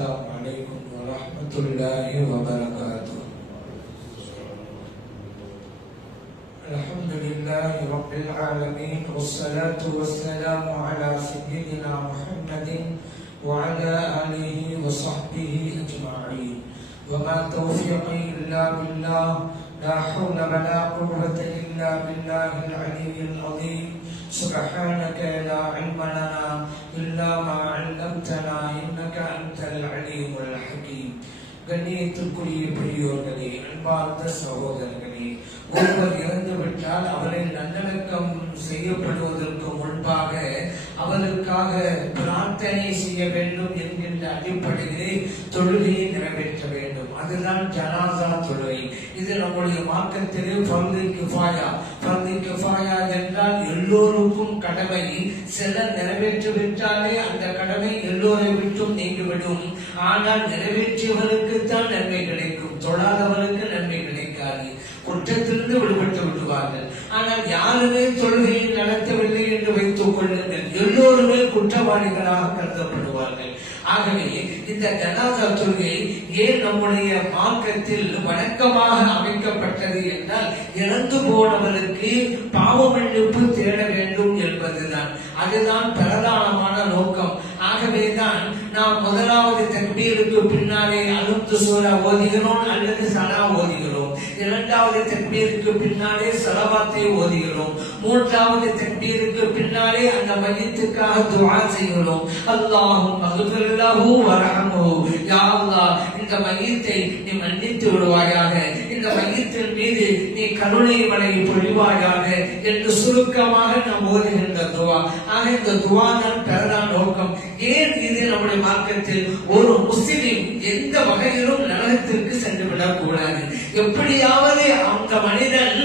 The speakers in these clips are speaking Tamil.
السلام عليكم ورحمة الله وبركاته. الحمد لله رب العالمين، والصلاة والسلام على سيدنا محمد وعلى آله وصحبه أجمعين. وما توفيقي إلا بالله، لا حول ولا قوة إلا بالله العلي العظيم. سبحانك لا علم لنا إلا ما علمتنا إنك أنت العليم الحكيم. கண்ணியத்திற்குரிய பெரியோர்களே, அன்பார்ந்த சகோதரர்களே, ஒருவர் இறந்துவிட்டால் அவரை நல்லடக்கம் செய்யப்படுவதற்கு முன்பாக அவருக்காக பிரார்த்தனை செய்ய வேண்டும் என்கின்ற அடிப்படையிலே தொழுகையை நிறைவேற்ற வேண்டும். அதுதான் ஜனாசா தொழுகை. இது நம்முடைய மார்க்கத்திலே ஃபர்து கிஃபாயா. ஃபர்து கிஃபாயா என்றால் எல்லோருக்கும் கடமை. சிலர் நிறைவேற்றிவிட்டாலே அந்த கடமை எல்லோரை விட்டும் நீங்கிவிடும். ஆனால் நிறைவேற்றியவருக்கு தான் நன்மை கிடைக்கும், தொழாதவருக்கு நன்மை கிடைக்காது. குற்றத்திலிருந்து விடுபட்டு விடுவார்கள். ஆனால் யாருமே தொழுகையை நடத்தவில்லை என்று வைத்துக் கொள்ளுங்கள், எல்லோருமே குற்றவாளிகளாக கருதப்படுவார்கள். ஆகவே இந்த ஜனாசா தொழுகை ஏன் நம்முடைய மார்க்கத்தில் வணக்கமாக அமைக்கப்பட்டது என்றால், இறந்து போனவருக்கு பாவ மன்னிப்பு தேட வேண்டும் என்பதுதான். அதுதான் பிரதானமான நோக்கம். ஆகவேதான் நாம் முதலாவது தக்பீருக்கு பின்னாலே அலுத்து சூரா ஓதுகிறோம் அல்லது சலா ஓதுகிறோம். இரண்டாவது தக்பீருக்கு பின்னாலே ஸலவாத்தை ஓதுகிறோம். மூன்றாவது தக்பீருக்கு பின்னாலே அந்த மையத்துக்காக துஆ செய்கிறோம். அல்லாஹும்ம அக்ஃபிர் லஹு வர்ஹம்ஹு. யா அல்லாஹ், இந்த மையத்தை நீ மன்னித்து விடுவாயாக, இந்த மையத்தின் மீது நீ கருணை மழை பொழிவாயாக என்று சுருக்கமாக நாம் ஓதுகின்ற துஆ. ஆக இந்த துஆ தான் பிரதான நோக்கம். ஏன் இது நம்முடைய மார்க்கத்தில் ஒரு முஸ்லிம் எந்த வகையிலும் நரகத்திற்கு சென்று விடக்கூடாது, எப்படியாவது அந்த மனிதன்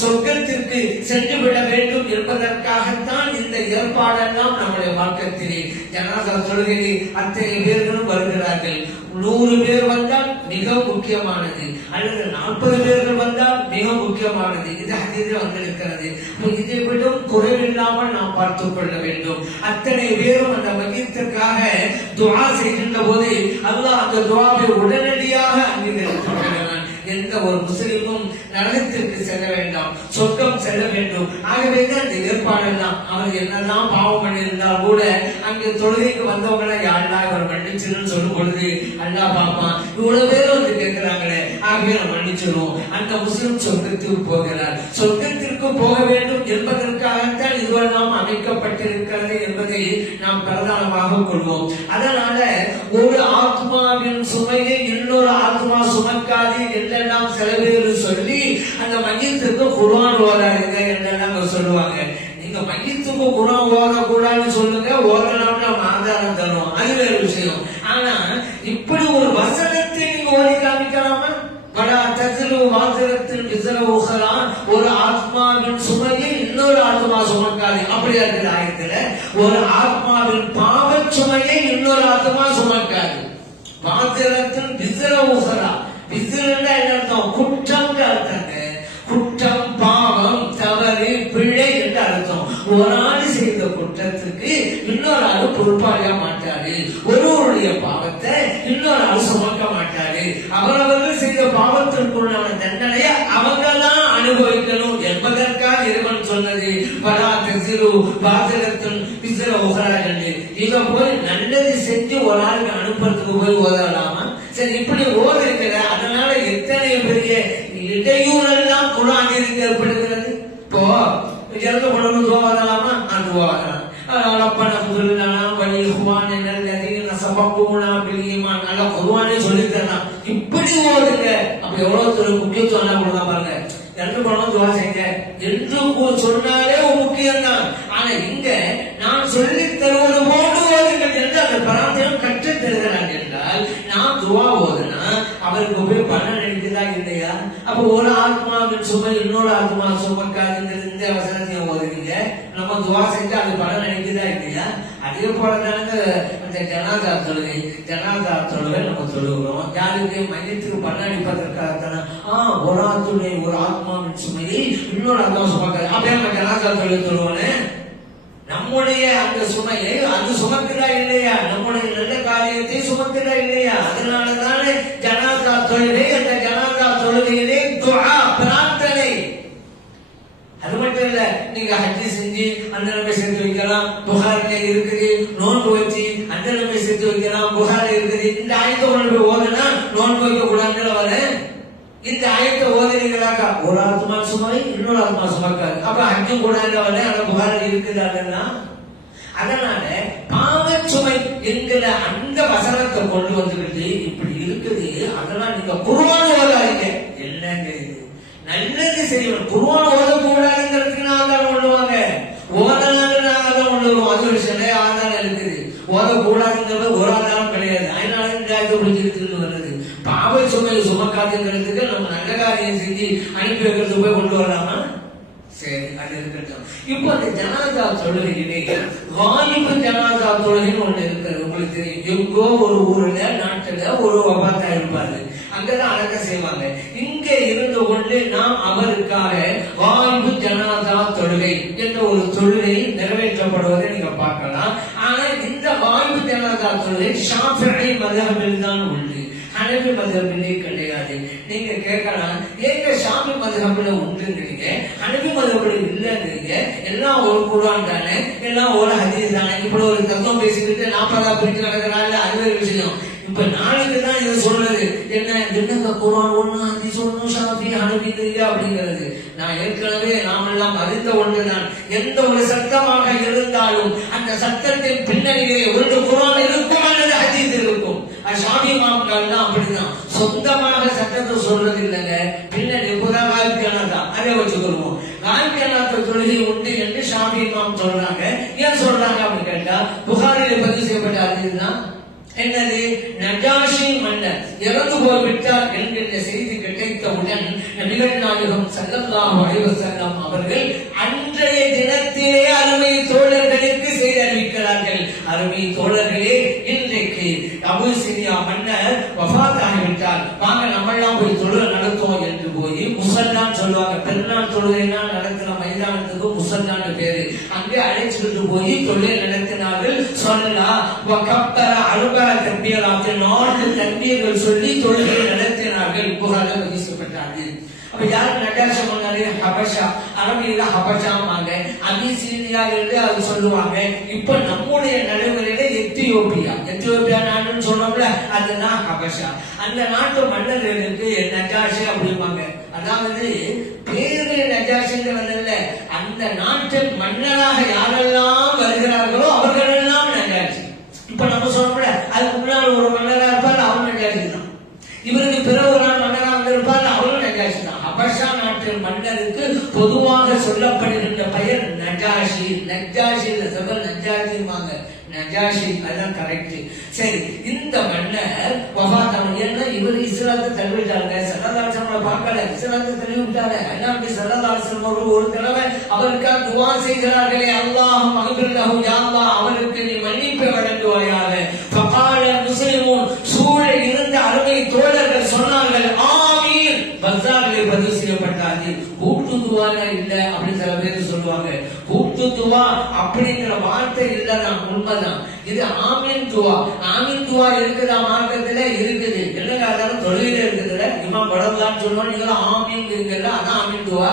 சொர்க்கத்திற்கு சென்று விட வேண்டும் என்பதற்காகத்தான் இந்த ஏற்பாடெல்லாம் நம்முடைய மார்க்கத்திலே. ஜனாசா தொழுகையிலே அத்தனை பேர்களும் வருகிறார்கள். 100 பேர் வந்தால் மிக முக்கியமானது, அல்லது 40 பேர்கள் வந்தால் மிக முக்கியமானது. இது ஹதீஸில் வந்திருக்கிறது. இதை விடும் குறைவில்லாமல் நாம் பார்த்துக் கொள்ள வேண்டும். அத்தனை பேரும் அந்த மையத்திற்காக துஆ செய்கின்ற போது அல்லாஹ் அந்த துஆவை உடனடியாக அங்கீகரித்து விடுகிறான். எந்த ஒரு முஸ்லிமும் நரகத்திற்கு செல்ல வேண்டாம், சொர்க்கம் செல்ல வேண்டும். ஆகவே தான் இந்த ஏற்பாடெல்லாம். அவர் என்னெல்லாம் பாவம் பண்ணியிருந்தால் கூட அங்கே தொழுகைக்கு வந்தவங்களை யாரெல்லாம் இவர் மன்னிச்சிருன்னு சொல்லும் பொழுது அல்லாஹ் பாப்பான், இவ்வளவு பேரும் வந்து கேட்கிறாங்களே, ஆகவே நம்ம மன்னிச்சிடும். அந்த முஸ்லிம் சொர்க்கத்திற்கு போகிறார். சொர்க்கத்திற்கு போக வேண்டும் என்பதற்காகத்தான் இதுவெல்லாம் அமைக்கப்பட்டிருக்கிறது என்பதை நாம் பிரதானமாக கொள்வோம். அதனால ஒரு ஆத்மாவின் சுமையை இன்னொரு ஆத்மா சுமக்காது என்றெல்லாம் சில பேர் சொல்லி அந்த மையத்துக்கு குர்ஆன் ஓதாதீங்க என்றெல்லாம் சொல்லுவாங்க. நீங்க மையத்துக்கு குர்ஆன் ஓதக்கூடாதுன்னு சொல்லுங்க, ஓதலாம்னு நம்ம ஆதாரம் தருவோம், அது வேற விஷயம். ஆனா இப்படி ஒரு வசனத்தை நீங்க ஓதி காமிக்கலாமா? பல தஜ்ரு வாசரத்தின் விஸ்ர உஹரா, ஒரு ஆத்மாவின் சுமையை இன்னொரு ஆத்மா சுமக்காது. அப்படியா இருக்குது ஆயத்துல? ஒரு ஆத்மாவின் பாவ சுமையை இன்னொரு ஆத்மா சுமக்காது. வாசரத்தின் விஸ்ர உஹரா, விஸ்ரன்னா என்ன அர்த்தம்? குற்றம் அர்த்தங்க. குற்றம், பாவம், தவறு, பிழை என்று அர்த்தம். ஒரு ஆள் செய்த குற்றத்துக்கு இன்னொரு ஆள் பொறுப்பாக மாட்டாரு. ஒருவருடைய பாவத்தை இன்னொரு ஆள் சுமக்க மாட்டாரு. அவரவர்கள் செய்த பாவத்திற்குள்ளான தண்டனையை அவங்க தான் அனுபவிக்கணும் என்பதற்காக இறைவன் சொன்னது பலா தசிரு பாசகத்தின் விஸ்ர உஹரா என்று. இவ போய் நல்லது செஞ்சு ஒரு ஆளுக்கு அனுப்புறதுக்கு போய் ஓதலாமா? சரி, இப்படி ஓதுகிற அதனால எத்தனை பெரிய இடையூறெல்லாம் குர்ஆனில் ஏற்படுகிறது. இப்போ இறந்து போனவங்க துவாவதலாமா? துவாவதலாம். ரப்பனா ஃபிர் லனா வ லிஇஹ்வானினா அல்லதீன சபகுனா பில் ஈமான். அல்ல குர்ஆனே சொல்லித்தரலாம். இப்படி ஓதுங்க. அப்ப எவ்வளவு முக்கியத்துவம் கொடுத்தா பாருங்க. இறந்து போனவங்க துவா செய்யுங்க என்று சொன்னாலே முக்கியம் தான். ஆனா இங்க நான் சொல்லி தருவது போன்று ஓதுங்கள் என்று அந்த பிரார்த்தனை கற்றுத் தருகிறாங்க என்றால், நாம் துவா ஓதுனா அவருக்கு போய் பலன் அளிக்குதா இல்லையா? அப்ப ஒரு ஆத்மாவின் சுமை இன்னொரு ஆத்மா சுமக்காதுங்கிற இந்த வசனத்தை ஓதுவீங்க, நம்ம துவா செஞ்சு அது பலன் அளிக்குதா இல்லையா? அதே போலதானுங்க அந்த ஜனாசா தொழுகை. ஜனாசா தொழுகை நம்ம தொழுகிறோம். யாருக்கு? மையத்துக்கு பலன் அளிப்பதற்காகத்தானே. ஒரு ஆத்துடைய ஒரு ஆத்மாவின் சுமையை இன்னொரு ஆத்மா சுமக்காது. அப்படியே நம்ம ஜனாசா தொழுகை தொழுவோன்னு நம்முடைய அந்த சுமையை அது சுமக்குதா இல்லையா? நம்முடைய நல்ல காரியத்தை சுமத்துறா இல்லையா? அதனாலதானே ஜனாதா தொழுகை. அந்த ஜனாதா தொழுகையிலே துஆ, பிரார்த்தனை. அது மட்டும் இல்ல, நீங்க ஹஜ்ஜி செஞ்சு அந்த நன்மை சேர்த்து வைக்கலாம், புகாரில இருக்குது. நோன்பு வச்சு அந்த நன்மை சேர்த்து வைக்கலாம், புகாரில இருக்குது. இந்த ஆயத்தை கொண்டு போய் ஓதுனா நோன்பு வைக்க கூடாதுன்னு வர. இந்த ஆயத்தை ஓதுனீங்களாக்கா ஒரு ஆத்மா சுமை இன்னொரு ஆத்மா சுமக்காது. அப்ப ஹஜ்ஜும் கூடாதுன்னு வர. ஆனா புகாரில் இருக்குது. அதனால பாவச்சுமை என்கிற அந்த வசனத்தை கொண்டு வந்துக்கிட்டு இப்படி இருக்குது. அதெல்லாம் நீங்க குர்ஆன் ஓதாதீங்க. என்னங்க இது? நல்லது செய்யணும். குர்ஆன் ஓதக்கூடாதுங்கிறதுக்கு ஆதாரம் கொள்ளுவாங்க. ஓதலான்னு ஆதாரம் கொண்டு வருவோம். அது ஒரு சில ஆதாரம் இருக்குது. ஓதக்கூடாதுங்கிறது ஒரு ஆதாரம் கிடையாது. அதனால இந்த பிடிச்சிருக்குன்னு வருது. பாவ சுமையை சுமக்காதுங்கிறதுக்கு நம்ம நல்ல காரியம் செஞ்சு அனுப்பி வைக்கிறது போய் கொண்டு வரலாமா? சரி, அது இருக்கட்டும். இப்போ அந்த ஜனாதா தொழுகையிலே வாலிபு ஜனாதா தொழுகைன்னு ஒண்ணு இருக்கிறது. உங்களுக்கு தெரியும். எங்கோ ஒரு ஊர்ல நாட்டுல ஒரு வபாத்தா இருப்பாரு. அங்கதான் அடக்கம் செய்வாங்க. இங்க இருந்து கொண்டு நாம் அவருக்காக வாலிபு ஜனாதா தொழுகை என்ற ஒரு தொழுகை நிறைவேற்றப்படுவதை நீங்க பார்க்கலாம். ஆனா இந்த வாலிபு ஜனாதா தொழுகை ஷாஃபிஈ மذஹபில் தான் உண்டு, ஹனஃபி மذஹபிலே கிடையாது. நீங்க கேட்கலாம், ஏங்க ஷாஃபி மذஹபில உண்டுங்கிறீங்க, ஹனஃபி மذஹபில இல்லைங்கிறீங்க? எல்லாம் ஒரு குர்ஆன் தானே, எல்லாம் ஒரு ஹதீஸ் தானே. இப்படி ஒரு தத்துவம் பேசிக்கிட்டு 40 பிரிச்சு நடக்கிறாள். அது ஒரு விஷயம். இப்ப நாளைக்கு தான் இதை சொல்றது என்ன குர்ஆன் ஒண்ணு ஹதீஸ் ஒண்ணு ஷாஃபி ஹனஃபி அப்படிங்கிறது. நான் ஏற்கனவே நாமெல்லாம் அறிந்த ஒன்றுதான். எந்த ஒரு சட்டமாக இருந்தாலும் அந்த சட்டத்தின் பின்னணியிலே ஒன்று குர்ஆன் இருக்கும் அல்லது ஹதீஸ் இருக்கும். ஷாஃபி இமாம்கள் தான் அப்படிதான். சொந்தமாக சட்டத்தை சொல்றது இல்லைங்க. பின்னணி புதகாய்க்கானதா அதை வச்சுக்கொள்வோம். காய்க்கான தொழுகை உண்டு என்று ஷாஃபி இமாம் சொல்றாங்க. ஏன் சொல்றாங்க அப்படின்னு கேட்டா, புகாரில் பதிவு செய்யப்பட்ட ஹதீஸ் தான். என்னது? நஜாஷி மன்னர் இறந்து போய்விட்டார் என்கின்ற செய்தி கிடைத்தவுடன் நபிகள் நாயகம் ஸல்லல்லாஹு அலைஹி வஸல்லம் அவர்கள் அன்றைய தினத்திலே அருமை தோழர்களுக்கு செய்தி அறிவிக்கிறார்கள். அருமை தோழர்களே, இன்றைக்கு அபூசினியா மன்னர் வஃபாத் ஆகிவிட்டார், வாங்க நம்மெல்லாம் போய் தொழுகை நடத்துவோம் என்று போய் முஸல்லான்னு சொல்லுவாங்க. பெருநாள் தொழுகைனா நடத்தின மைதானத்துக்கு முஸல்லான்னு பேரு. அங்கே அழைச்சிட்டு போய் தொழுகை நடத்தினார்கள். சொல்லா வகப்பர அருபா தக்பீராத்து 4 தக்பீர்கள் சொல்லி தொழுகை நடத்தினார்கள். புகாரில் பதிவு செய்யப்பட்டார்கள். அப்ப யார் நஜாஷி மன்னரே? ஹபஷா. அரபியில ஹபஷாமாங்க, அபிசீனியா என்று அது சொல்லுவாங்க. இப்ப நம்முடைய நடைமுறையில எத்தியோப்பியா நாடுன்னு சொல்றோம்ல, அதுதான் ஹபஷா. அந்த நாட்டு மன்னர்களுக்கு நஜாஷி அப்படிம்பாங்க. அதாவது பேரு நஜாஷிங்கிறதில்ல, அந்த நாட்டின் மன்னராக யாரெல்லாம் வருகிறார்களோ அவர்கள் எல்லாம் நஜாஷி. இப்ப நம்ம சொல்றோம்ல, அதுக்கு முன்னால் ஒரு மன்னரா இருப்பார், அவரும் நஜாஷி தான். இவருக்கு பிறகு ஒரு நாள் மன்னராக இருப்பார், அவரும் நஜாஷி தான். ஹபஷா நாட்டின் மன்னருக்கு பொதுவாக சொல்லப்படுகின்ற பெயர் நஜாஷி. நஜாஷி நஜாஷிமாங்க, நஜாஷி, அதுதான் கரெக்ட். சரி, இந்த மன்னர் வஃபாத். ஏன்னா இவர் இஸ்லாத்தை தழுவிட்டாங்க. ஸல்லல்லாஹு அலைஹி வஸல்லம் பார்க்கல, இஸ்லாத்தை தழுவிட்டாங்க. அதனால ஸல்லல்லாஹு அலைஹி வஸல்லம் ஒரு தடவை அவருக்காக துஆ செய்கிறார்களே, அல்லாஹும் மக்ஃபிர் லஹு, யா அல்லாஹ் அவருக்கு நீ மன்னிப்பு வழங்குவாயாக. ஃபகால முஸ்லிமூன், சூழ இருந்த அருமை தோழர்கள் சொன்னார்கள், ஆமீன். பஸாரிலே பதிவு செய்யப்பட்டார்கள். கூட்டு துஆனா இல்ல அப்படி சில பேர் சொல்லுவாங்க. கூட்டு துஆ அப்படிங்கிற வார்த்தை இல்லதான், உண்மைதான். இது ஆமீன் துஆ. ஆமீன் துஆ இருக்குதா? மார்க்கத்துல இருக்குது. என்ன காரணம்? தொழுகையில இருக்குதுல. இமாம் வடலான்னு சொல்லுவாங்க, நீங்க ஆமீன் இருக்குல்ல, அதான் ஆமீன் துஆ.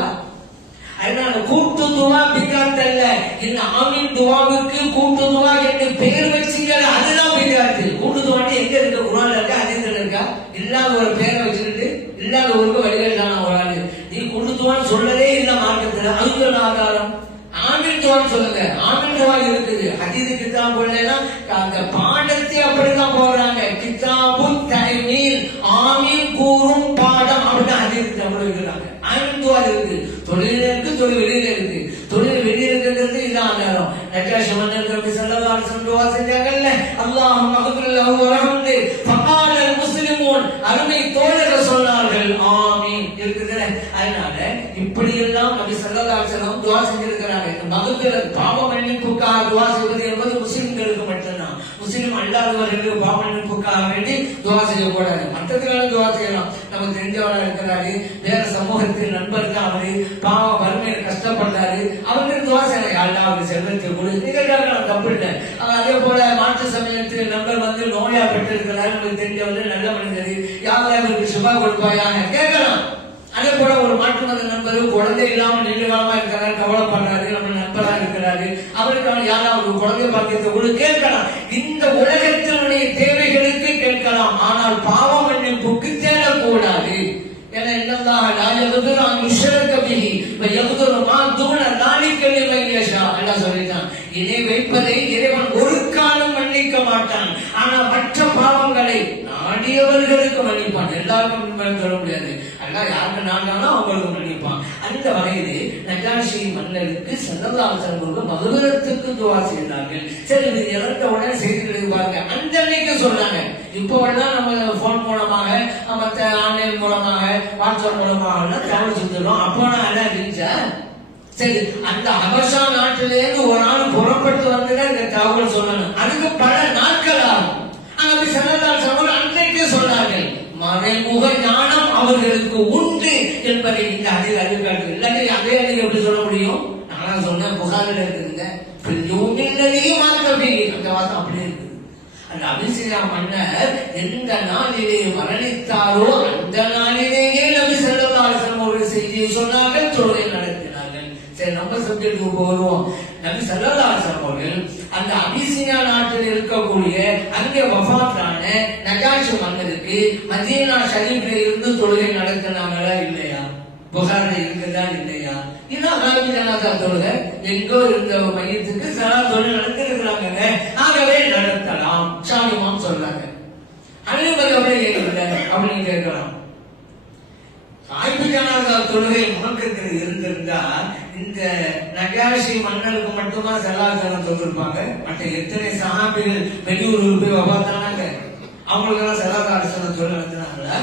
அதனால கூட்டு துஆ பிதாத் அல்ல. இந்த ஆமீன் துஆவுக்கு கூட்டு துஆ என்று பெயர் வச்சீங்க, அதுதான் பிதாத். கூட்டு துஆ எங்க இருக்கு? குர்ஆன்ல இருக்கா? ஹதீஸ்ல இருக்கா? இல்லாத ஒரு பெயரை வச்சுக்கிட்டு இல்லாத ஒரு வழிகள் தான ஒரு ஆளு. நீ கூட்டு துஆன்னு சொல்லவே இல்ல மார்க்கத்துல. அதுக்கு ஆதாரம் ஆமீன் துஆன்னு சொல்லுங்க. ஆமீன் துஆ இருக்குது. ஹதீஸ் கிதாப் போடலனா அந்த பாடத்தை அப்படிதான் போடுறாங்க. கிதாபு தஹ்மீல், ஆமீன் கூறும் பாடம் அப்படிதான் ஹதீஸ் கிதாப்ல எழுதுறாங்க. ஆமீன் துஆ இருக்கு. தொழில இருக்கு, தொழில் வெளியில இருக்கு. தொழில் வெளியில இருக்கிறது இதான் ஆதாரம். நஜாஷி மன்னர் நபி ஸல்லல்லாஹு அலைஹி வஸல்லம் துஆ செஞ்சாங்கல்ல, அல்லாஹும்ம மக்ஃபிர் லஹு வர்ஹம்ஹு. ஃபகால முஸ்லிமூன், அருமை தோழர்கள் சொன்னார்கள், ஆமீன் இருக்குதுல. அதனால இப்படி எல்லாம் நபி ஸல்லல்லாஹு அலைஹி வஸல்லம் துஆ செஞ்சிருக்கிறாங்க. மக்ஃபிரத், பாவ மன்னிப்புக்காக துஆ செய்வது என்பது முஸ்லிம்களுக்கு மட்டும்தான். முஸ்லிம் அல்லாதவர்களுக்கு பாவ மன்னிப்புக்காக வேண்டி துஆ செய்யக்கூடாது. மற்றவர்களுக்கு துஆ செய்யலாம். நமக்கு தெரிஞ்சவனா இருக்கிறாரு, வேற சமூகத்தில் நண்பர் தான், அவரு பாவ வறுமையில கஷ்டப்படுறாரு, அவருக்கு துஆ செய்யலாம். யாருன்னா அவருக்கு செல்வத்தை கொடு, நிகழ்ச்சி தப்பு இல்லை. அதே போல மாற்று சமயத்தில் நண்பர் வந்து நோயா பெற்றிருக்கிறார், உங்களுக்கு தெரிஞ்சவர் நல்ல மனிதர், யாரெல்லாம் இவருக்கு சுபா கொடுப்பாயாக கேட்கலாம். அதே போல ஒரு மாற்று மத நண்பர் குழந்தை இல்லாமல் நீண்ட காலமா இருக்கிறாரு, கவலைப்படுறாரு, நம்ம நண்பரா இருக்கிறாரு, அவருக்கான யாராவது குழந்தை பாக்கியத்தை கூட கேட்கலாம். இந்த உலகத்தினுடைய தேவைகளுக்கு கேட்கலாம். ஆனால் பாவ மன்னிப்புக்கு தேடக்கூடாது. ஏன்னா என்னதான் இணை வைப்பதை இறைவன் ஒரு காலம் மன்னிக்க மாட்டான். ஆனா மற்ற பாவங்களை நாடியவர்களுக்கு மன்னிப்பான். எல்லாருக்கும் சொல்ல முடியாது. அதெல்லாம் யாருக்கு நாடானோ அவங்களுக்கு மன்னிப்பான். அந்த வகையிலே நஜாஷி மன்னருக்கு ஸல்லல்லாஹு அலைஹி வஸல்லம் மகஃபிரத்துக்கு துஆ செய்தார்கள். சரி, இது இறந்த உடனே செய்திகள் இருப்பாங்க, அந்த அன்னைக்கு சொன்னாங்க. இப்போ எல்லாம் நம்ம போன் மூலமாக, மற்ற ஆன்லைன் மூலமாக, வாட்ஸ்அப் மூலமாக தகவல் சொல்லிடுறோம். அப்போ நான் என்ன இருந்துச்சா? சரி, அந்த ஹபஷா நாட்டிலேருந்து ஒரு ஆள் புறப்பட்டு வந்துதான் இந்த தகவல் சொல்லணும். அதுக்கு பல நாட்கள் ஆகும். அது ஸல்லல்லாஹு அலைஹி வஸல்லம் அன்றைக்கு சொன்னார்கள். மறைமுக ஞானம் அவர்களுக்கு உண்டு என்பதை இந்த ஹதீஸ் அறிவிக்கிறது. இல்லாட்டி அதே ஹதீஸ் எப்படி சொல்ல முடியும்? நான் சொன்னேன், புகாரில் இருக்குதுங்க, அந்த வாசம் அப்படியே இருக்குது. அந்த அபிஷேக மன்னர் எந்த நாளிலே மரணித்தாரோ அந்த நாளிலேயே நபி ஸல்லல்லாஹு அலைஹி வஸல்லம் ஒரு செய்தியை சொன்னார்கள், தொழுகை நடத்தினார்கள். சரி, நம்ம சப்ஜெக்டுக்கு போறோம். நபி ஸல்லல்லாஹு அலைஹி வஸல்லம் அந்த அபிசினியா நாட்டில் இருக்கக்கூடிய அங்கே வஃபாத்தான நஜாஷி மன்னருக்கு மதீனா ஷரீஃபில் இருந்து தொழுகை நடத்தினாங்களா இல்லையா? புகாரில் இருக்குதா இல்லையா? இதான் காபி ஜனாதா தொழுகை. எங்கோ இருந்த மையத்துக்கு தொழுகை நடத்திருக்கிறாங்க. ஆகவே நடத்தலாம் ஷாமிமாம் சொல்றாங்க. அனுமதி அப்படியே அப்படின்னு கேட்கலாம். காபி ஜனாதா தொழுகை முழக்கத்தில் இருந்திருந்தா இந்த நஜாஷி மன்னருக்கு மட்டுமா ஸல்லல்லாஹு சொல்லிருப்பாங்க? மற்ற எத்தனை சஹாபிகள் வெளியூருக்கு போய் வஃபாத்தானாங்க, அவங்களுக்கு எல்லாம் ஸல்லல்லாஹு அலைஹி வஸல்லம் தொழுகை நடத்தினாங்களா?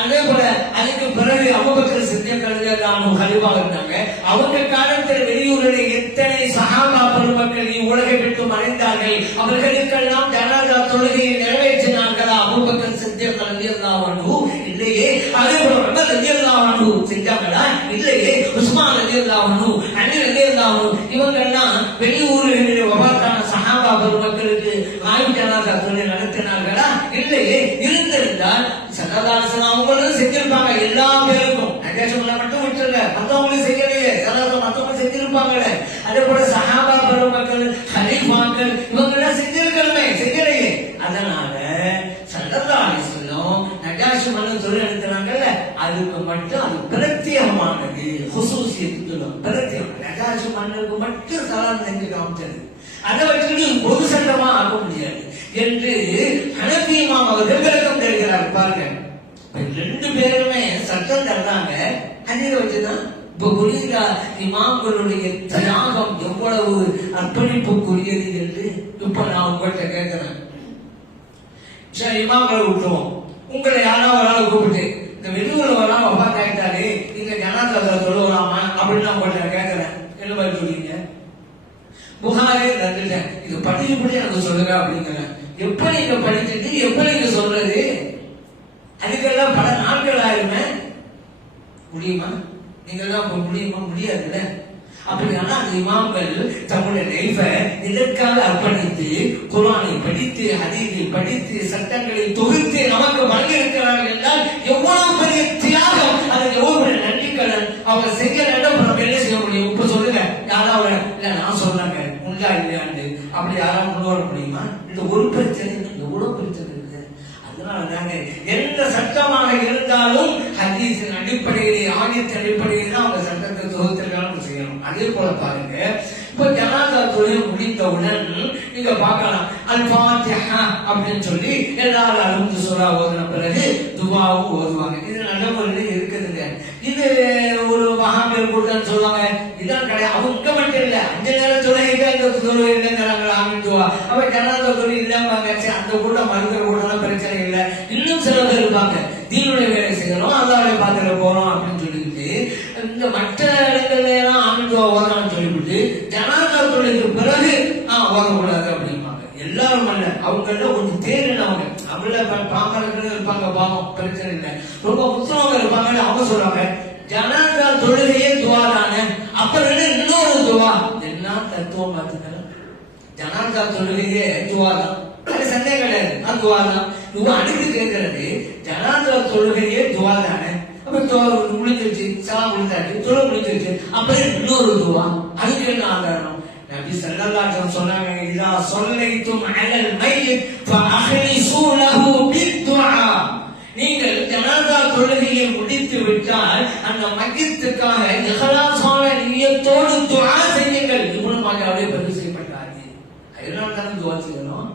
அதே போல அதுக்கு பிறகு அபூபக்கர் சித்திக் ரலியல்லாஹு கலிஃபாவாக இருந்தாங்க. அவங்க காலத்தில் வெளியூரில் எத்தனை சஹாபா பெருமக்கள் உலகை விட்டு மறைந்தார்கள், அவர்களுக்கெல்லாம் ஜனாஸா தொழுகையை நிறைவேற்றினார்களா? அபூபக்கர் சித்திக் ரலியல்லாஹு அன்ஹு இல்லையே. அதே போல உமர் ரலியல்லாஹு அன்ஹு செஞ்சாங்களா? இல்லையே. உஸ்மான் ரலியல்லாஹு அன்ஹு, அலி ரலியல்லாஹு அன்ஹு, இவங்க எல்லாம் வெளியூர்களில் வஃபாத்தான சஹாபா பெருமக்களுக்கு காபி ஜனாஸா தொழுகை நடத்தினார்களா? இல்லையே. இருந்திருந்தால் ஸல்லல்லாஹு அலைஹி வஸல்லம் அவங்களும் செஞ்சிருப்பாங்க. எல்லா பேருக்கும் நஜாஷில மட்டும் விட்டுருங்க, மற்றவங்களும் செய்யலையே, மற்றவங்க செஞ்சிருப்பாங்களே. அதே போல சஹாபா பெருமக்கள், கலீஃபாக்கள், இவங்க எல்லாம் செஞ்சிருக்கணுமே, செய்யலையே. அதனால ஸல்லல்லாஹு அலைஹி வஸல்லம் நஜாஷி மன்னர் தொழில் நடத்தினாங்கல்ல, அதுக்கு மட்டும் அது பிரத்யேகமானது, ஹுசூசியத் சொல்லுவாங்க, பிரத்யேகம். நஜாஷி மன்னருக்கு மட்டும் சலாம் செஞ்சு காமிச்சது. அதை வச்சுட்டு பொது சட்டமா ஆக முடியாது என்று ஹனஃபி இமாம் அவர்கள் விளக்கம் தருகிறார். பாருங்க, ரெண்டு பேருமே சட்டம் தர்றாங்க, அதை வச்சுதான் இப்ப புரியுதா இமாம்களுடைய தியாகம் எவ்வளவு அர்ப்பணிப்புக்குரியது என்று இப்ப நான் உங்கள்கிட்ட கேட்கிறேன். சரி, இமாம்களை விட்டுருவோம். உங்களை யாராவது கூப்பிட்டு இந்த வெளியூர்ல வரலாம் வஃபாத் ஆயிட்டாரு, இந்த ஜனாஸால சொல்லலாமா அப்படின்னு நான் உங்கள்கிட்ட கேட்கிறேன். என்ன மாதிரி சொல்றீங்க? புகாரே தந்துட்டேன், இது படிச்சுப்படி எனக்கு சொல்லுங்க அப்படிங்கிறேன். எப்ப நீங்க படிச்சுட்டு எப்ப நீங்க சொல்றது? அதுக்கெல்லாம் பல நாட்கள் ஆயிருமே. முடியுமா? நீங்க எல்லாம் முடியுமா? முடியாதுல்ல. அப்படின்னா அந்த இமாம்கள் தம்முடைய லைஃபை இதற்காக அர்ப்பணித்து குர்ஆனை படித்து ஹதீஸை படித்து சட்டங்களை தொகுத்து நமக்கு வழங்கியிருக்கிறார்கள் என்றால் எவ்வளவு பெரிய தியாகம், அதுக்கு எவ்வளவு பெரிய நன்றிக்கடன் அவங்க செய்யறத நம்ம என்ன செய்ய முடியும்? இப்ப சொல்லுங்க, யாராவது இல்ல நான் சொல்றேங்க உண்டா இல்லையாண்டு அப்படி யாராவது கொண்டு வர முடியுமா? இந்த ஒரு பிரச்சனை எவ்வளவு பிரச்சனை இருக்கு. அதனாலதாங்க எந்த சட்டமாக இருந்தாலும் ஹதீஸின் அடிப்படையிலே, ஆயத்தின் அடிப்படையில் தான் அவங்க சட்டத்தை தொகுத்திருக்காங்க செய்யணும். அதே போல பாருங்க, இப்ப ஜனாஸா தொழுகை முடித்தவுடன் நீங்க பார்க்கலாம், அல் ஃபாத்திஹா அப்படின்னு சொல்லி எல்லாரும் அல்ஹம்து சூரா ஓதின பிறகு துஆவும் ஓதுவாங்க. இது நடைமுறையில இருக்குதுங்க. இது ஒரு வஹாபியர் கூட்டம் சொல்லுவாங்க, இதான் கிடையாது. அவங்க மட்டும் இல்ல, 5 நேரம் தொழுகைக்கு இந்த தொழுகை இல்லைங்கிறாங்க ஆமீன் துஆ. அப்ப ஜனாஸா தொழுகை இல்லாம அந்த கூட்டம் மறுக்கிற கூட்டம் பிரச்சனை இல்லை. இன்னும் சில பேர் இருப்பாங்க, தீனுடைய வேலை செய்யணும், அல்லாஹ்வை பார்த்துட போறோம் அப்படின்னு சொல்லிட்டு இந்த மற்ற இடங்கள்ல எல்லாம் ஆமீன் துஆ ஓதணும்னு சொல்லிவிட்டு ஜனாஸா தொழுகைக்கு பிறகு ஓதக்கூடாது அப்படிம்பாங்க. எல்லாரும் அல்ல, அவங்க எல்லாம் கொஞ்சம் தேறினவங்க, அவங்கள பாமரர்கள் இருப்பாங்க, பாவம் பிரச்சனை இல்லை. ரொம்ப புத்தகங்க இருப்பாங்க, அவங்க சொல்றாங்க ஜனாஸா தொழுகையே துஆ தானே, அப்புறம் இன்னொரு துஆ. என்ன தத்துவம் பார்த்துக்கலாம். ஜனாதா தொழுகையே துவா தான், அது சந்தேகம் கிடையாது, அது துவா தான். இவங்க அடுத்து கேட்கறது ஜனாதா தொழுகையே துவா தானே, அப்ப முடிஞ்சிருச்சு, சலாம் முடிஞ்சாச்சு, தொழு முடிஞ்சிருச்சு, அப்புறம் இன்னொரு துவா, அதுக்கு என்ன ஆதாரம்? நபி ஸல்லல்லாஹு அலைஹி வஸல்லம் சொன்னாங்க, இதா ஸல்லைதும் அலல் மையித் ஃபஅஹ்லிஸூ லஹு பித்துஆ. நீங்கள் ஜனாதா தொழுகையை முடித்து விட்டால் அந்த மையத்துக்காக இஹ்லாஸான நிய்யத்தோடு துஆ செய்யுங்கள். இப்னு மாஜாஹ்வுடைய பதிவு செய்யப்பட்டார்கள். அதனால தான் துஆ செய்யணும்.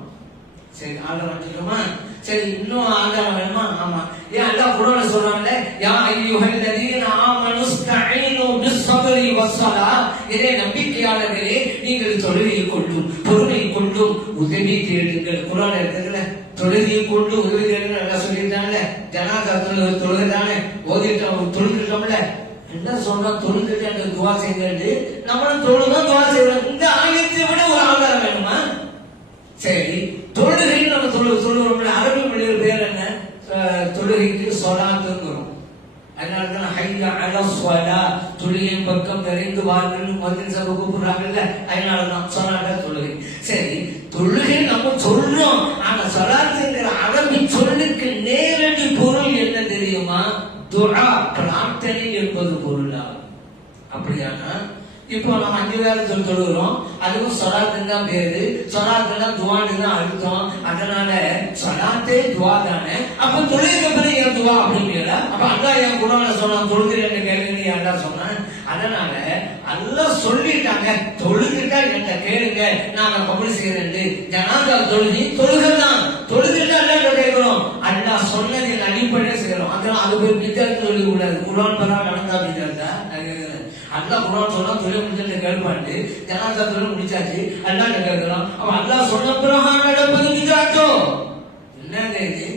சரி, ஆதாரம் வச்சுக்கோமா? சரி, இன்னும் ஆதாரம் வேணுமா? ஆமா, ஏன் அல்லாஹ் குர்ஆன்ல சொல்றான்ல, யா அய்யுஹல்லதீன ஆமனு ஸ்தஈனு பிஸ்ஸப்ரி வஸ்ஸலாத். இதே நம்பிக்கையாளர்களே, நீங்கள் தொழுகையை கொண்டும் பொறுமை கொண்டும் உதவி தேடுங்கள். குர்ஆன்ல இருக்குதுல்ல, தொழுகையை கொண்டு உதவி தேடுங்கள் நல்லா சொல்லிட்டாங்கல்ல. ஜனாதா தொழுகைதானே ஓதிட்டோம், தொழுதுட்டோம்ல, என்ன சொல்றோம்? தொழுதுட்டு அந்த துவா செய்யுங்க. நம்மளும் தொழுதான் துவா செய்யறோம். இந்த ஆயத்தை விட ஒரு ஆதாரம் வேணுமா? சரி, தொழுகைன்னு நம்ம சொல்லுவோம்ல, அரபி மொழியில் பேர் என்ன? தொழுகைக்கு ஸலாத்துங்கிறோம். அதனாலதான் ஹய்ய அலா ஸலா, தொழுகையின் பக்கம் நிறைந்து வாருங்கள் மத்தின் சபை கூப்பிடுறாங்கல்ல, அதனாலதான் ஸலாத்தா தொழுகை. சரி, தொழுகை நம்ம சொல்றோம், ஆனா ஸலாத்துங்கிற அரபி சொல்லுக்கு நேரடி பொருள் என்ன தெரியுமா? துஆ, பிரார்த்தனை என்பது பொருளா? அப்படியானா இப்போ நம்ம 5 வேளை தொழுகிறோம், அதுவும் ஸலாத்துன்னு தான் பேரு, ஸலாத்துன்னா துஆன்னு தான் அர்த்தம். அதனால ஸலாத்தே துஆ தானே, அப்ப தொழுகைக்கு அப்புறம் ஏன் துஆ அப்படிங்கல? அப்ப அல்லாஹ் ஏன் குர்ஆன்ல சொன்னான் தொழுகிறேன்னு கேளுங்க, அல்லாஹ் சொன்னான். அதனால அல்லாஹ் சொல்லிட்டாங்க, தொழுதுட்டா என்ன கேளுங்க, நாங்க கபூல் செய்யறேன். ஜனாதா தொழுகைதான், தொழுதுட்டா அல்லாஹ் கேட்கிறோம், அல்லாஹ் சொன்னதின் அடிப்படையில் செய்யறோம். அதனால அது போய் பிதஅத் சொல்லி கூடாது. குர்ஆன் பரா நடந்தா பிதஅத்தா? அல்லாஹ் குர்ஆன் சொன்னா தொழுகை முடிஞ்சு கேள்பாண்டு, ஜனாதா தொழுகை முடிச்சாச்சு, அல்லாஹ் கேட்கிறோம். அப்ப அல்லாஹ் சொன்ன பிரகாரம் நடப்பது பிதஅத்தோ? என்னங்க இது?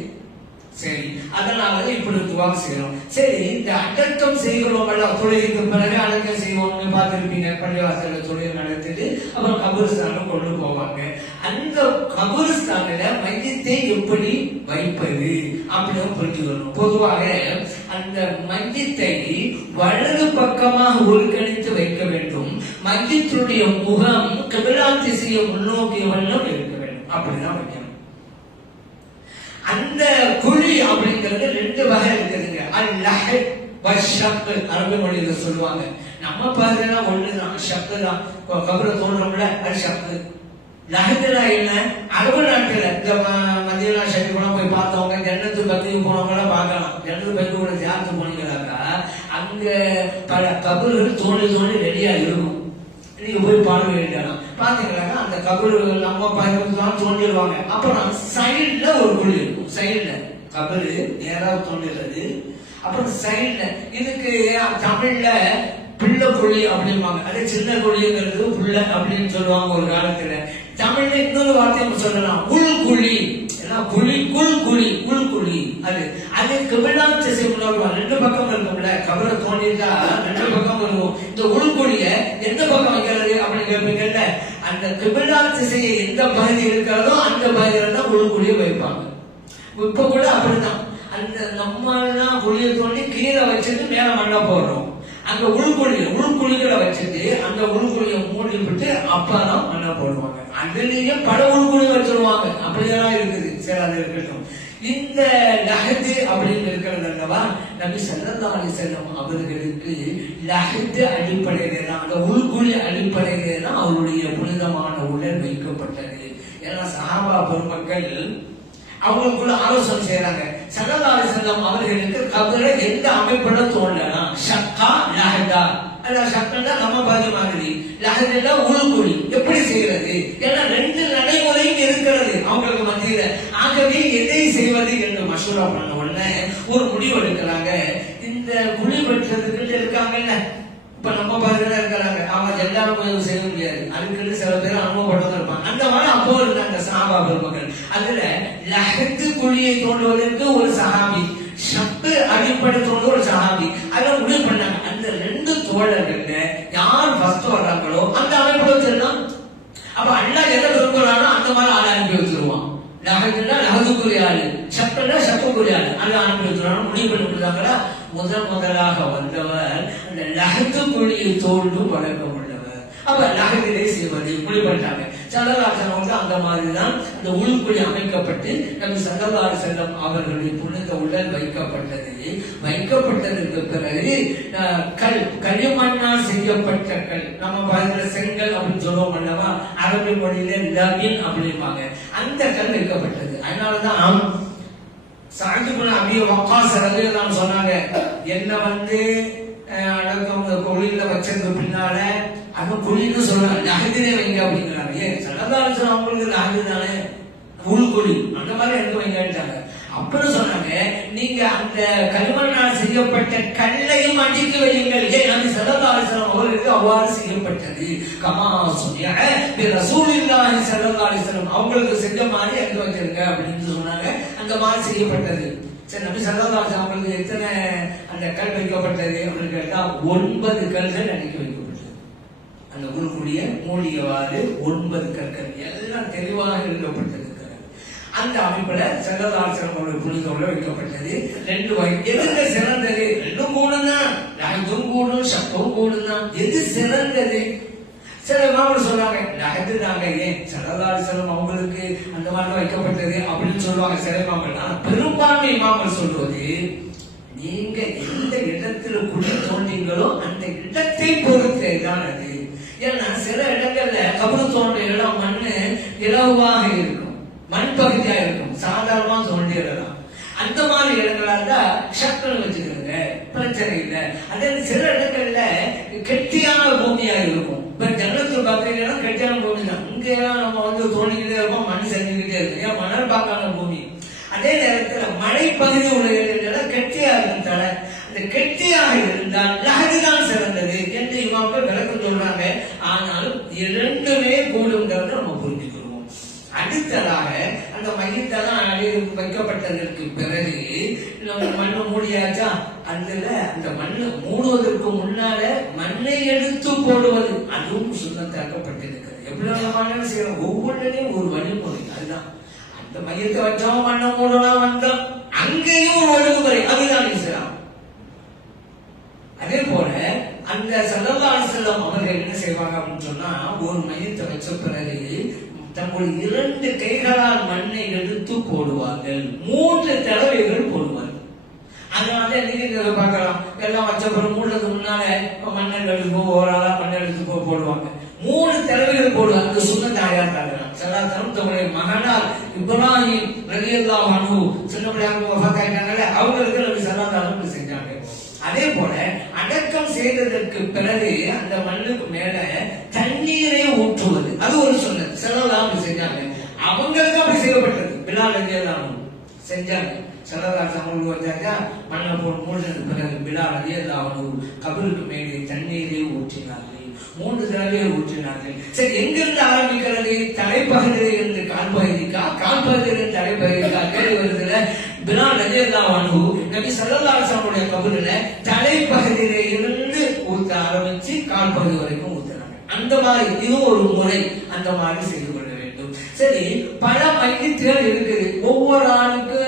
சரி, அதனால இப்படி துவா செய்யறோம். சரி, இந்த அடக்கம் செய்கிறோம், தொழுகைக்கு பிறகு அடக்கம் செய்வோம்னு பார்த்திருப்பீங்க. பள்ளிவாசல்ல தொழுகை நடத்திட்டு அப்புறம் கபூர்ஸ்தானுக்கு கொண்டு போவாங்க. அந்த கபூர்ஸ்தானில மையத்தை எப்படி வைப்பது அப்படின்னு புரிஞ்சுக்கணும். பொதுவாக அந்த மையத்தை வலது பக்கமாக ஒருங்கிணைத்து வைக்க வேண்டும். மையத்தினுடைய முகம் கிபிலா திசையை முன்னோக்கிய வண்ணம் இருக்க வேண்டும். அப்படிதான் வைக்கணும். அந்த குழி அப்படிங்கிறது 2 வகை இருக்குதுங்க. அல்-லஹத் வஷக், அரபி மொழியில சொல்லுவாங்க. நம்ம பாருன்னா ஒண்ணுதான், ஷக்கு தான். கபரை தோன்றோம்ல, அது ஷக்கு. லஹத்னா என்ன? அரபு நாட்டுல இந்த மதீனா ஷரீஃப்லாம் போய் பார்த்தவங்க, ஜன்னத்து பக்கத்துக்கு போனவங்க பார்க்கலாம். ஜன்னத்து பக்கத்து கூட தியானத்துக்கு போனீங்களாக்கா அங்க பல கபர்கள் தோண்டி தோண்டி ரெடியா இருக்கும். நீங்க போய் பார்க்க வேண்டியதான். பாத்தீங்கன்னாக்கா அந்த கபரு நம்ம பக்கத்துலாம் தோண்டிடுவாங்க. அப்புறம் சைட்ல ஒரு குழி இருக்கும். சைட்ல கபரு நேரா தோண்டிடுறது. அப்புறம் சைட்ல இதுக்கு தமிழ்ல பிள்ளை குழி அப்படிம்பாங்க. அது சின்ன குழிங்கிறது புள்ள அப்படின்னு சொல்லுவாங்க ஒரு காலத்துல. தமிழ்ல இன்னொரு வார்த்தையை சொல்லலாம், உள்குழி. குழி குழி உள்குழி. அது கிபிலா திசை முன்னோக்குவாங்க. 2 பக்கம் இருக்கும்ல, கபரை தோண்டிட்டா 2 பக்கம் இருக்கும். இந்த உள்குழிய எந்த பக்கம் வைக்கிறது அப்படின்னு கேட்பீங்கல்ல, அந்த கிபிலா திசையை எந்த பகுதி இருக்கிறதோ அந்த பகுதியில தான் உள்குழியை வைப்பாங்க. இப்ப கூட அப்படிதான். அந்த நம்ம குழியை தோண்டி கீழே வச்சுட்டு மேல மண்ணை போடுறோம். அங்க உள்குழிகளை வச்சுட்டு அந்த உள்குழியை மூடி விட்டு அப்பதான் மண்ணை போடுவாங்க. அதுலயே பல உள்குழி வச்சிருவாங்க. அப்படியெல்லாம் இருக்குது. சரி, அது இருக்கட்டும். இந்த லஹத் அப்படின்னு இருக்கிறது அல்லவா, நபி ஸல்லல்லாஹு அலைஹி வஸல்லம் அவர்களுக்கு லஹத் அடிப்படையிலே தான், அந்த உள்குழி அடிப்படையிலே தான் அவருடைய புனிதமான உடல் வைக்கப்பட்டது. ஏன்னா சஹாபா பெருமக்கள் அவங்களுக்குள்ள ஆலோசனை செய்யறாங்க. ஸல்லல்லாஹு அலைஹி வஸல்லம் அவர்களுக்கு கபரை எந்த அமைப்புல தோண்டலாம், ஷக்கா லஹதா? அதான் ஷக்கா நம்ம பாதி மாதிரி, லஹதா உள்குழி எப்படி செய்யறது? ஏன்னா 2 நடைமுறையும் இருக்கிறது அவங்களுக்கு மத்தியில. ஆகவே எதை செய்வது என்று மசூரா பண்ண உடனே ஒரு முடிவு எடுக்கிறாங்க. இந்த குழி வெட்டுறதுக்கு இருக்காங்கல்ல, இப்ப நம்ம பாதிதான் இருக்கிறாங்க, அவங்க எல்லாரும் செய்ய முடியாது. அதுக்குன்னு சில பேர் அனுபவப்பட்டு இருப்பாங்க. அந்த மாதிரி அப்போ இருக்காங்க சஹாபா பெருமக்கள். அதுல லஹத் குழியை தோண்டுவதற்கு ஒரு சஹாபி, ஷக்கு அடிப்படை தோண்டு ஒரு சஹாபி. அதான் முடிவு பண்ணாங்க. அந்த 2 தோழர்கள்ல யார் ஃபர்ஸ்ட் வர்றாங்களோ அந்த அமைப்பு வச்சிருந்தான். அப்ப அல்லாஹ் எதை விரும்புறானோ அந்த மாதிரி ஆளை அனுப்பி வச்சிருவான். லஹத்னா லஹதுக்குரிய ஆளு, ஷக்குனா ஷக்குக்குரிய ஆளு, அல்ல அனுப்பி வச்சிருவாங்க. முடிவு பண்ணி கொடுத்தாங்களா, முதலாக வந்தவர் அந்த லஹத் குழியை தோண்டும் வழக்கம் உள்ளவர். அப்ப லஹதிலே செய்வது முடிவு பண்ணிட்டாங்க. ஸல்லல்லாஹு வந்து அந்த மாதிரிதான் அந்த உள்குழி அமைக்கப்பட்டு நபி ஸல்லல்லாஹு அலைஹி வஸல்லம் அவர்களுடைய புனித உடல் வைக்கப்பட்டதற்கு பிறகு களிமண்ணால் செய்யப்பட்ட கல், நம்ம பார்க்கிற செங்கல் அப்படின்னு சொல்லுவோம் அல்லவா, அரபி மொழியில லபின் அப்படிம்பாங்க, அந்த கல் வைக்கப்பட்டது. அதனாலதான் சஅத் இப்னு அபீ வக்காஸ் ரலியல்லாஹு அன்ஹு சொன்னாங்க, என்ன வந்து அடக்கவங்க குழியில வச்சதுக்கு பின்னால அது குழின்னு சொல்றாங்க, லஹதினே வைங்க அப்படிங்கிறாங்க. ஏன் ஸல்லல்லாஹு அலைஹி வஸல்லம் அவங்களுக்கு லஹது தானே உள்குழி, அந்த மாதிரி எடுத்து வைங்கட்டாங்க. அப்படின்னு சொன்னாங்க, நீங்க அந்த களிமண்ணால் செய்யப்பட்ட கல்லையும் அடிக்க வையுங்கள். ஏன் நபி ஸல்லல்லாஹு அலைஹி வஸல்லம் அவர்களுக்கு அவ்வாறு செய்யப்பட்டது. கமா சுனிஅ பி ரசூலில்லாஹி ஸல்லல்லாஹு அலைஹி வஸல்லம் அவங்களுக்கு செஞ்ச மாதிரி அடிக்க வச்சிருங்க அப்படின்னு சொன்னாங்க. அந்த மாதிரி செய்யப்பட்டது. சரி, நபி ஸல்லல்லாஹு அலைஹி வஸல்லம் அவங்களுக்கு எத்தனை அந்த கல் வைக்கப்பட்டது அப்படின்னு கேட்டா 9 கல்கள் அடிக்க வைக்கப்பட்டது. அந்த உள்குழிய மூடியவாறு 9 கற்கள் எல்லாம் தெளிவாக எழுதப்பட்டது. அந்த அமைப்புல ஸல்லல்லாஹு அலைஹி வஸல்லம் அவருடைய புனிதோட வைக்கப்பட்டது. 2 வகை. எதுங்க சிறந்தது? 2 கூடும் தான், லஹதும் கூடும் ஷக்கும் கூடும் தான். எது சிறந்தது? சில இமாம்கள் சொல்றாங்க லஹது தாங்க. ஏன் ஸல்லல்லாஹு அலைஹி வஸல்லம் அவங்களுக்கு அந்த மாதிரி வைக்கப்பட்டது அப்படின்னு சொல்லுவாங்க சில இமாம்கள். ஆனா பெரும்பான்மை இமாம்கள் சொல்வது, நீங்க எந்த இடத்துல குழி தோன்றீங்களோ அந்த இடத்தை பொறுத்தே தான் அது. ஏன்னா சில இடங்கள்ல கபரு தோன்ற இடம் மண்ணு இலவாக இருக்கும், மண் பகுதியா இருக்கும், சாதாரணமா தோண்டிடலாம். அந்த மாதிரி இடங்களா இருந்தா ஷக்கல் வச்சுக்கிறங்க, பிரச்சனை இல்லை. அதே சில இடங்கள்ல கெட்டியான பூமியா இருக்கும். இப்ப ஜன்னத்துல் பக்ரீனா கெட்டியான பூமி தான். இங்கெல்லாம் நம்ம வந்து தோண்டிக்கிட்டே இருப்போம், மண் செஞ்சுக்கிட்டே இருக்கும், ஏன் மணல் பாக்கான பூமி. அதே நேரத்துல மழை பகுதி உள்ள இடங்கள்ல கெட்டியா இருக்கும் தலை. அந்த கெட்டியாக இருந்தால் லஹதுதான் சிறந்தது என்று இமாம்கள் விளக்கம் சொல்றாங்க. ஆனாலும் 2மே கூடுங்கிறத நம்ம புரிஞ்சுக்கிறோம். அடுத்ததாக அந்த மையத்தெல்லாம் வைக்கப்பட்டதற்கு பிறகு நம்ம மண்ணு மூடியாச்சா, அதுல அந்த மண்ணு மூடுவதற்கு முன்னால மண்ணை எடுத்து போடுவது அதுவும் சுண்ணத்தாக்கப்பட்டிருக்கிறது. எவ்வளவு செய்யணும், ஒவ்வொன்றிலையும் ஒரு வழிமுறை. அதுதான் அந்த மையத்தை வச்சோம், மண்ணை மூடலாம், வந்தோம், அங்கேயும் ஒழுங்குமுறை, அதுதான் இஸ்லாம். அதே போல அந்த ஸல்லல்லாஹு அலைஹி வஸல்லம் அவர்கள் என்ன செய்வாங்க அப்படின்னு சொன்னா, ஒரு மையத்தை வச்ச பிறகு தங்களுடைய 2 கைகளால் மண்ணை எடுத்து போடுவார்கள். 3 தடவைகள் போடுவார்கள். அதனால நீங்க பார்க்கலாம், எல்லாம் வச்ச பிறகு மூடுறதுக்கு முன்னால மண்ணை எடுத்து ஓராளா மண்ணை எடுத்து போடுவாங்க. 3 தடவைகள் போடுவாங்க. அந்த சுன்னத் ஆயாத் ஆகிறாங்க. ஸல்லல்லாஹு தங்களுடைய மகனார் இப்ராஹிம் ரலியல்லாஹு அன்ஹு சின்னப்படியாக வஃபாத் ஆயிட்டாங்கல்ல, அவங்களுக்கு நபி ஸல்லல்லாஹு அலைஹி வஸல்லம் செஞ்சாங்க. அதே போல அடக்கம் செய்ததற்கு பிறகு அந்த மண்ணுக்கு மேல தண்ணீரை ஊற்றுவது அது ஒரு சுன்னத். ஸல்லல்லாஹு அலைஹி செஞ்சாங்க. அவங்களுக்கு அப்படி செய்யப்பட்டது. பிலால் ரலியல்லாஹு அன்ஹு செஞ்சாங்க. ஸல்லல்லாஹு அலைஹி வஸல்லம் வந்தாங்க, மண்ணை போட்டு மூடினதுக்கு பிறகு பிலால் ரலியல்லாஹு அன்ஹு கபருக்கு மேலே தண்ணீரை ஊற்றினார்கள். 3 தடவை ஊற்றினார்கள். சரி, எங்கிருந்து ஆரம்பிக்கிறது? தலைப்பகுதியில் இருந்து கால்பகுதிக்கா, கால்பகுதியில் தலைப்பகுதிக்கா? கேள்வி வருதுல. பிலால் ரலியல்லாஹு அன்ஹு நபி ஸல்லல்லாஹு அலைஹி வஸல்லம் கபருல தலைப்பகுதியில இருந்து ஊத்த ஆரம்பிச்சு கால்பகுதி வரைக்கும் ஊத்துறாங்க. அந்த மாதிரி இது ஒரு முறை, அந்த மாதிரி செய்து கொள்ள வேண்டும். சரி, பல மையத்துகள் இருக்குது. ஒவ்வொரு ஆளுக்கு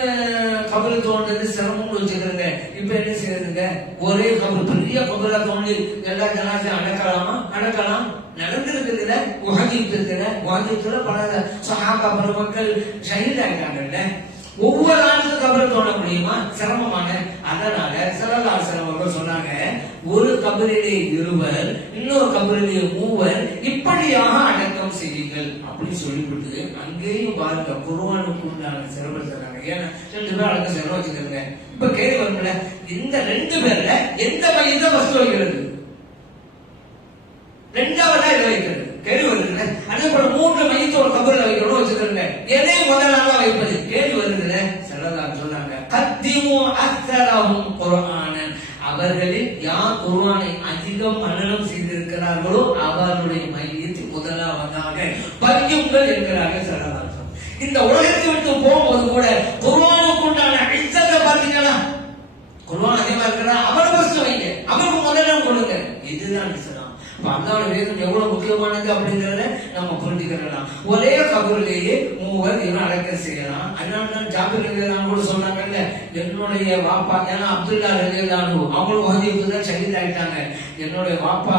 கபரு தோன்றது சிரமம்னு வச்சுக்கிறேங்க. இப்ப என்ன செய்யறதுங்க, ஒரே கபர் பெரிய கபரா தோண்டி எல்லா ஜனாசையும் அடக்கலாமா? அடக்கலாம். நடந்திருக்குதுல, உஹதுல பல சஹாபா பெருமக்கள் ஷஹீத் ஆயிட்டாங்கல்ல. ஒவ்வொரு ஆளுக்கும் கபரை தோண்ட முடியுமா? சிரமமான. அதனால ஸல்லல்லாஹு அலைஹி வஸல்லம் அவர்கள் சொன்னாங்க, ஒரு கபரிலே 2, இன்னொரு கபரிலே 3, இப்படியாக அடக்கம் செய்யுங்கள் அப்படின்னு சொல்லிவிட்டு அங்கேயும் பாருங்க குர்ஆனுக்கு உண்டான சிறப்பு தராங்க. ஏன்னா 2 பேர் அடக்கம் செய்யணும் வச்சுக்கிறேங்க. இப்ப கேள்வி வரும்ல, இந்த 2 பேர்ல எந்த மையத்தை ஃபர்ஸ்ட் வைக்கிறது, 2வதா இதை வைக்கிறது? கேள்வி வருதுல்ல. அதே போல 3 மையத்தை ஒரு கபர்ல வைக்கணும் வச்சுக்கிறேங்க. எதை முதலாக வைப்பது? கேள்வி வருதுல்ல. ஸல்லல்லாஹு சொன்னாங்க, கத்திமு அக்ஸரஹும் குர்ஆனன், அவர்களில் யார் குர்ஆனை அதிகம் மனனம் செய்திருக்கிறார்களோ அவருடைய மையத்தை முதலாவதாக வையுங்கள் என்கிறார்கள் ஸல்லல்லாஹு. இந்த உலகத்தை விட்டு போகும்போது கூட குர்ஆனுக்கு உண்டான இஸ்ஸத்தை பாத்தீங்களா? குர்ஆன் அதிகமா இருக்கிறா, அவரை ஃபர்ஸ்ட் வைங்க, அவருக்கு முதலிடம் கொடுங்க. இதுதான் இஸ்லாம். அல்லாஹ்வுடைய வேதம் எவ்வளவு முக்கியமானது அப்படிங்கறத நம்ம புரிஞ்சுக்கலாம். ஒரே கபரிலேயே 3 அடக்கம் செய்யலாம். அதனாலதான் ஜாபிர் ரலியல்லாஹு அன்ஹு சொல்றாங்கல்ல, என்னுடைய வாப்பா, ஏன்னா அப்துல்லா ரலியல்லாஹு அன்ஹு அவங்களும் வஹதிக்கு தான் ஷஹீத் ஆயிட்டாங்க. என்னுடைய வாப்பா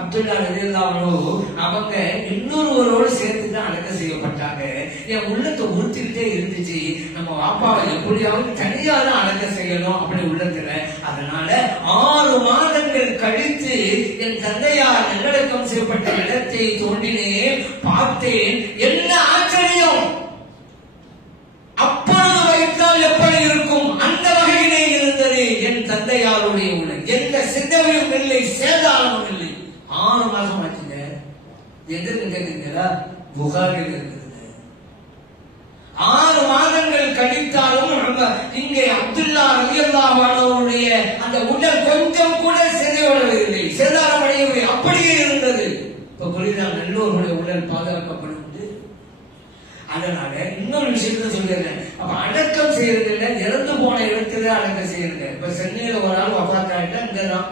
அப்துல்லா ரலியல்லாஹு அன்ஹு அவங்க இன்னொருவரோடு சேர்த்து தான் அடக்கம் செய்யப்பட்டாங்க. என் உள்ளத்தை உறுத்திக்கிட்டே இருந்துச்சு, நம்ம வாப்பாவை எப்படியாவது தனியா தான் அடக்கம் செய்யணும் அப்படி உள்ளத்துல. அதனால 6 மாதங்கள் கழித்து என் தந்தையார் நல்லடக்கம் செய்யப்பட்ட இடத்தை தோண்டினேன், பார்த்தேன். என்ன ஆச்சரியம்! அப்பொழுது வைத்தால் எப்படி இருக்கும் அந்த வகையிலே இருந்தது என் தந்தையாருடைய உடல். எந்த சிதவையும் இல்லை, சேதாரமும் இல்லை. 6 மாசம் ஆச்சுங்க. எதற்கு கேட்கிறீங்களா? புகாரில் இருக்குது. 6 மாதங்கள் கழித்தாலும் இங்கே அப்துல்லா ரலியல்லாஹு அன்ஹுவுடைய அந்த உடல் கொஞ்சம் கூட சிதைவடையவில்லை, சேதாரமடையவில்லை, அப்படியே இருந்தது. இப்ப புரியுதா? நல்லோருடைய உடல் பாதுகாக்கப்படுவது. அதனால இன்னொரு விஷயத்த சொல்லிடுறேன். அப்ப அடக்கம் செய்யறது இல்ல, இறந்து போன இடத்துல அடக்கம் செய்யறது. இப்ப சென்னையில ஒரு ஆள் வஃபாத்தாயிட்டா இங்கதான்.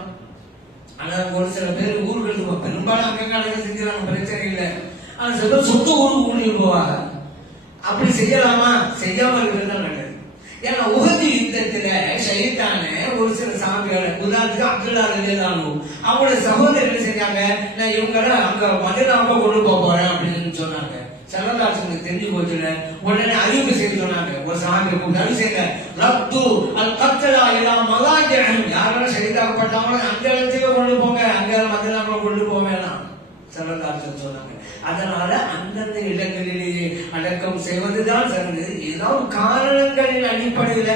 ஆனா ஒரு சில பேர் ஊர்களுக்கு பெரும்பாலும் அங்கங்க அடக்கம் செஞ்சுறாங்க, பிரச்சனை இல்லை. ஆனா சில பேர் சொந்த ஊருக்கு கூட்டிட்டு போவாங்க. அப்படி செய்யலாமா? செய்யாம இருக்கிறது தான் நல்லது. ஏன்னா உஹது யுத்தத்துல ஷஹீதான ஒரு சில சாமியார், உதாரணத்துக்கு அப்துல்லா ரலியல்லாஹு அன்ஹு, அவங்களோட சகோதரர்கள் செஞ்சாங்க, நான் இவங்களை அங்க மதீனாவுக்கு கொண்டு போறேன் அப்படின்னு சொன்னாங்க. சல்லல்லாஹு தெரிஞ்சு போச்சுல, உடனே அறிவிப்பு செய்து சொன்னாங்க. ஒரு சாமியை கூப்பிட்டு செய்யுங்க, ரத்து அல் கத்லா இலா மலாஜிஹிம், யாரெல்லாம் ஷஹீதாக்கப்பட்டாங்களோ அந்த இடத்துக்கு கொண்டு போங்க, அங்க மதீனாவுக்கு கொண்டு போக வேணாம் சல்லல்லாஹு சொன்னாங்க. அதனால அந்தந்த இடங்களிலேயே அடக்கம் செய்வதுதான் சிறந்தது. ஏதாவது காரணங்களின் அடிப்படையில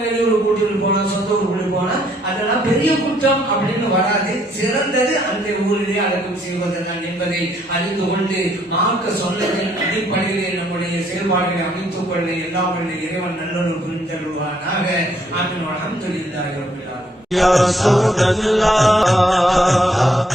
வெளியூர் கூட்டிட்டு போனா, சொந்த ஊர் கூட்டிட்டு போனா அதெல்லாம் பெரிய குற்றம் அப்படின்னு வராது. சிறந்தது அந்த ஊரிலே அடக்கம் செய்வதுதான் என்பதை அறிந்து கொண்டு மார்க்க சொன்னதின் அடிப்படையிலே நம்முடைய செயல்பாடுகளை அமைத்துக் கொள்ள எல்லாம் இறைவன் நல்லொரு புரிந்தருவானாக. ஆமீன். அல்ஹம்துலில்லாஹி ரப்பில் ஆலமீன்.